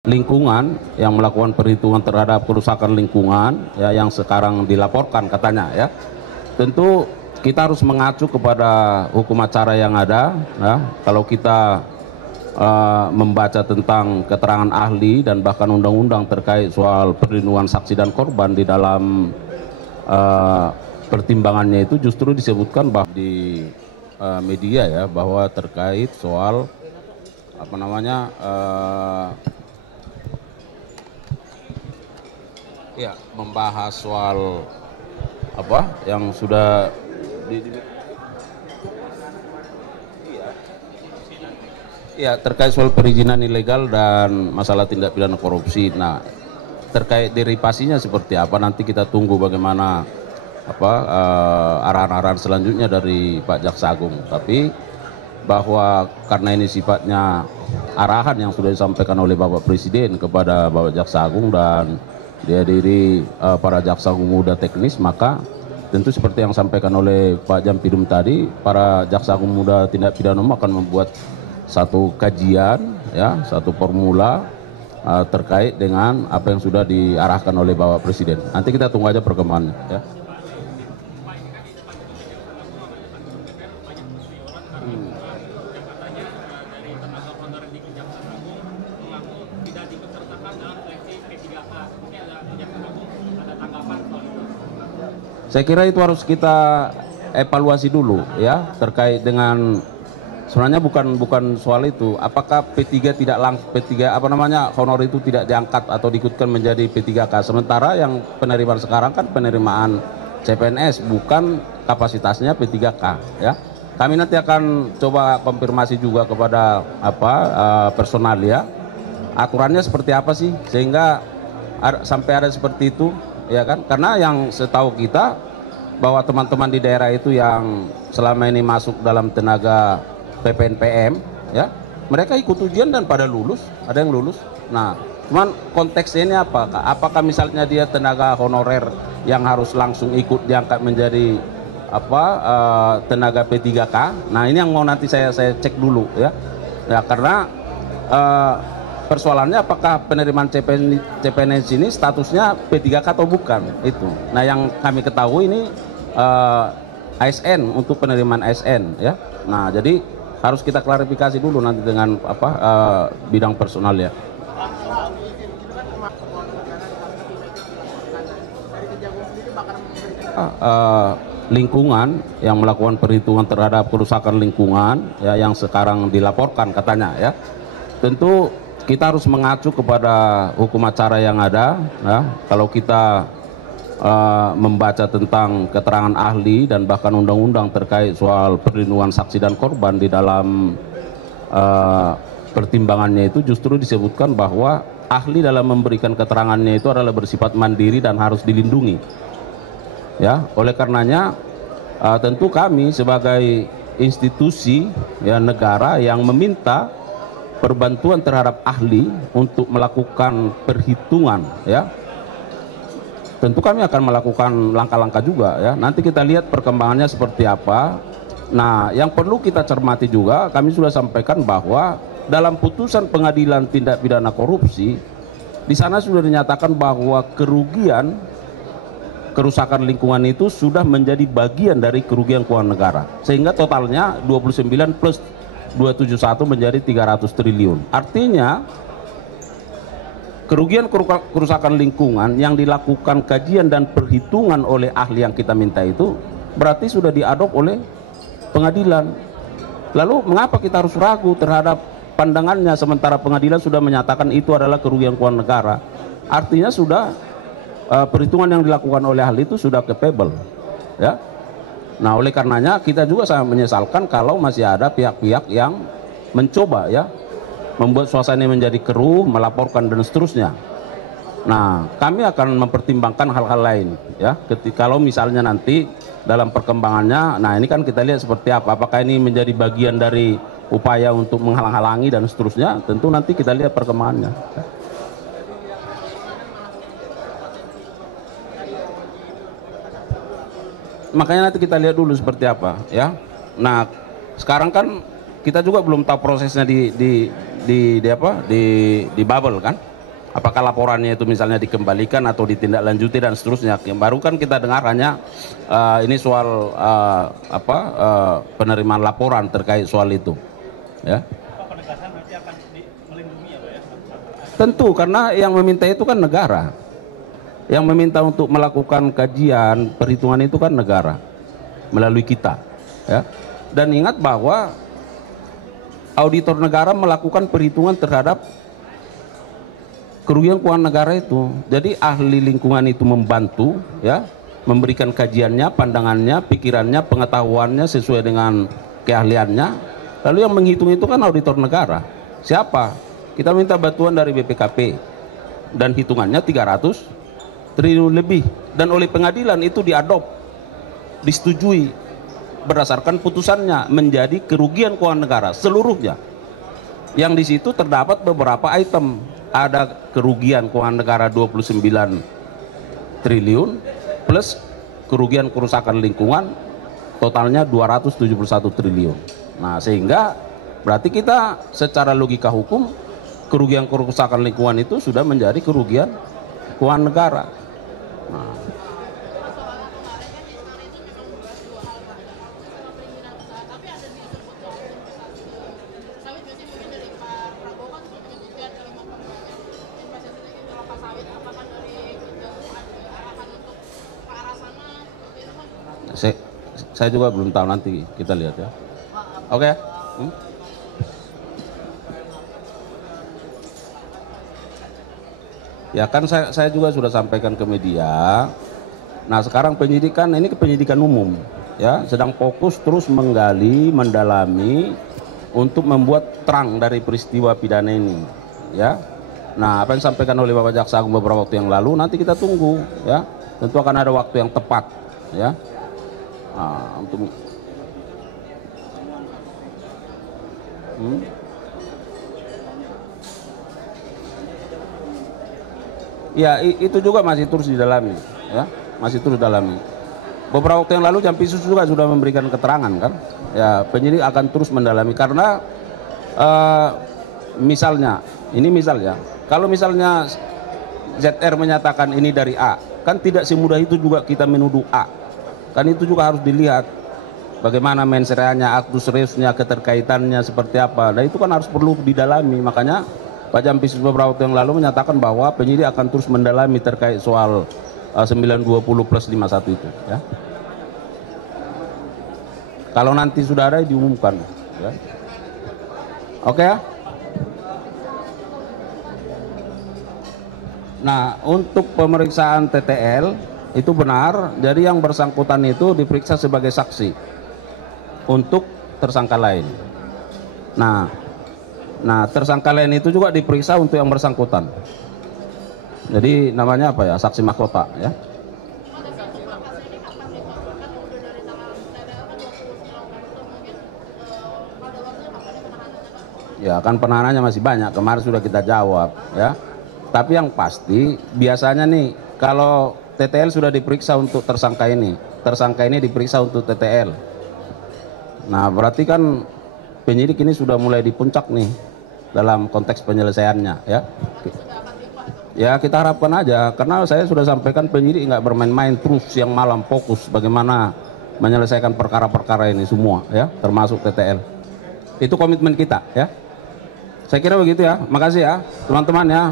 Lingkungan yang melakukan perhitungan terhadap kerusakan lingkungan ya yang sekarang dilaporkan katanya ya. Tentu kita harus mengacu kepada hukum acara yang ada ya. Kalau kita membaca tentang keterangan ahli dan bahkan undang-undang terkait soal perlindungan saksi dan korban di dalam pertimbangannya itu justru disebutkan bahwa di media ya bahwa terkait soal apa namanya ya membahas soal apa yang sudah ya terkait soal perizinan ilegal dan masalah tindak pidana korupsi. Nah, terkait derivasinya seperti apa nanti kita tunggu bagaimana apa arahan-arahan selanjutnya dari Pak Jaksa Agung. Tapi bahwa karena ini sifatnya arahan yang sudah disampaikan oleh Bapak Presiden kepada Bapak Jaksa Agung dan dihadiri para jaksa agung muda teknis, maka tentu seperti yang disampaikan oleh Pak Jampidum tadi, para jaksa agung muda tindak pidana umum akan membuat satu kajian ya, satu formula terkait dengan apa yang sudah diarahkan oleh Bapak Presiden. Nanti kita tunggu aja perkembangannya ya. Saya kira itu harus kita evaluasi dulu ya terkait dengan sebenarnya bukan soal itu apakah P3 tidak P3 apa namanya honor itu tidak diangkat atau diikutkan menjadi P3K, sementara yang penerimaan sekarang kan penerimaan CPNS bukan kapasitasnya P3K ya. Kami nanti akan coba konfirmasi juga kepada personal ya aturannya seperti apa sih sehingga sampai ada seperti itu ya kan, karena yang setahu kita bahwa teman-teman di daerah itu yang selama ini masuk dalam tenaga PPNPM ya, mereka ikut ujian dan pada lulus, ada yang lulus. Nah, cuman konteksnya ini apakah misalnya dia tenaga honorer yang harus langsung ikut diangkat menjadi tenaga P3K. Nah, ini yang mau nanti saya cek dulu ya. Ya karena persoalannya apakah penerimaan CPNS ini statusnya P3K atau bukan itu. Nah yang kami ketahui ini ASN untuk penerimaan ASN ya. Nah jadi harus kita klarifikasi dulu nanti dengan bidang personal ya. Lingkungan yang melakukan perhitungan terhadap kerusakan lingkungan ya yang sekarang dilaporkan katanya ya. Tentu kita harus mengacu kepada hukum acara yang ada ya. Kalau kita membaca tentang keterangan ahli dan bahkan undang-undang terkait soal perlindungan saksi dan korban di dalam pertimbangannya itu justru disebutkan bahwa ahli dalam memberikan keterangannya itu adalah bersifat mandiri dan harus dilindungi ya. Oleh karenanya tentu kami sebagai institusi ya negara yang meminta perbantuan terhadap ahli untuk melakukan perhitungan ya, tentu kami akan melakukan langkah-langkah juga ya. Nanti kita lihat perkembangannya seperti apa. Nah yang perlu kita cermati juga, kami sudah sampaikan bahwa dalam putusan pengadilan tindak pidana korupsi di sana sudah dinyatakan bahwa kerusakan lingkungan itu sudah menjadi bagian dari kerugian keuangan negara, sehingga totalnya 29 plus 271 menjadi 300 triliun. Artinya kerugian kerusakan lingkungan yang dilakukan kajian dan perhitungan oleh ahli yang kita minta itu berarti sudah diadop oleh pengadilan. Lalu mengapa kita harus ragu terhadap pandangannya sementara pengadilan sudah menyatakan itu adalah kerugian keuangan negara? Artinya sudah perhitungan yang dilakukan oleh ahli itu sudah capable ya. Nah oleh karenanya kita juga sangat menyesalkan kalau masih ada pihak-pihak yang mencoba ya membuat suasana menjadi keruh, melaporkan dan seterusnya. Nah kami akan mempertimbangkan hal-hal lain ya kalau misalnya nanti dalam perkembangannya. Nah ini kan kita lihat seperti apa, apakah ini menjadi bagian dari upaya untuk menghalang-halangi dan seterusnya, tentu nanti kita lihat perkembangannya ya. Makanya nanti kita lihat dulu seperti apa ya. Nah sekarang kan kita juga belum tahu prosesnya di bubble kan. Apakah laporannya itu misalnya dikembalikan atau ditindaklanjuti dan seterusnya. Yang baru kan kita dengar hanya ini soal penerimaan laporan terkait soal itu. Ya. Penegasan nanti akan melindungi ya Pak ya? Tentu, karena yang meminta itu kan negara. Yang meminta untuk melakukan kajian, perhitungan itu kan negara melalui kita. Ya. Dan ingat bahwa auditor negara melakukan perhitungan terhadap kerugian keuangan negara itu. Jadi ahli lingkungan itu membantu, ya, memberikan kajiannya, pandangannya, pikirannya, pengetahuannya sesuai dengan keahliannya. Lalu yang menghitung itu kan auditor negara. Siapa? Kita minta bantuan dari BPKP dan hitungannya 300 triliun lebih, dan oleh pengadilan itu diadop, disetujui berdasarkan putusannya menjadi kerugian keuangan negara seluruhnya. Yang di situ terdapat beberapa item. Ada kerugian keuangan negara 29 triliun plus kerugian kerusakan lingkungan totalnya 271 triliun. Nah, sehingga berarti kita secara logika hukum kerugian kerusakan lingkungan itu sudah menjadi kerugian keuangan negara. Nah, saya juga belum tahu, nanti kita lihat ya. Oke. Ya kan saya juga sudah sampaikan ke media. Nah, sekarang penyidikan ini penyidikan umum ya, sedang fokus terus menggali, mendalami untuk membuat terang dari peristiwa pidana ini ya. Nah, apa yang disampaikan oleh Bapak Jaksa Agung beberapa waktu yang lalu nanti kita tunggu ya. Tentu akan ada waktu yang tepat ya. Nah, untuk ya itu juga masih terus didalami ya, masih terus didalami. Beberapa waktu yang lalu Jampisus juga sudah memberikan keterangan kan ya, penyidik akan terus mendalami karena misalnya kalau misalnya ZR menyatakan ini dari A, kan tidak semudah itu juga kita menuduh A. Kan itu juga harus dilihat bagaimana mensreanya, aktus reusnya, keterkaitannya seperti apa. Dan itu kan harus perlu didalami. Makanya Pak Jampisus beberapa waktu yang lalu menyatakan bahwa penyidik akan terus mendalami terkait soal 920 plus 51 itu ya. Kalau nanti sudah ada diumumkan ya. Oke ya. Nah, untuk pemeriksaan TTL itu benar, jadi yang bersangkutan itu diperiksa sebagai saksi untuk tersangka lain. Nah, tersangka lain itu juga diperiksa untuk yang bersangkutan. Jadi namanya apa ya, saksi mahkota ya. Ya kan penahanannya masih banyak, kemarin sudah kita jawab ya. Tapi yang pasti biasanya nih kalau TTL sudah diperiksa untuk tersangka ini diperiksa untuk TTL. Nah, berarti kan penyidik ini sudah mulai di puncak nih dalam konteks penyelesaiannya ya. Ya kita harapkan aja, karena saya sudah sampaikan penyidik nggak bermain-main, terus siang malam fokus bagaimana menyelesaikan perkara-perkara ini semua ya, termasuk TTL. Itu komitmen kita ya. Saya kira begitu ya. Makasih ya teman-teman ya.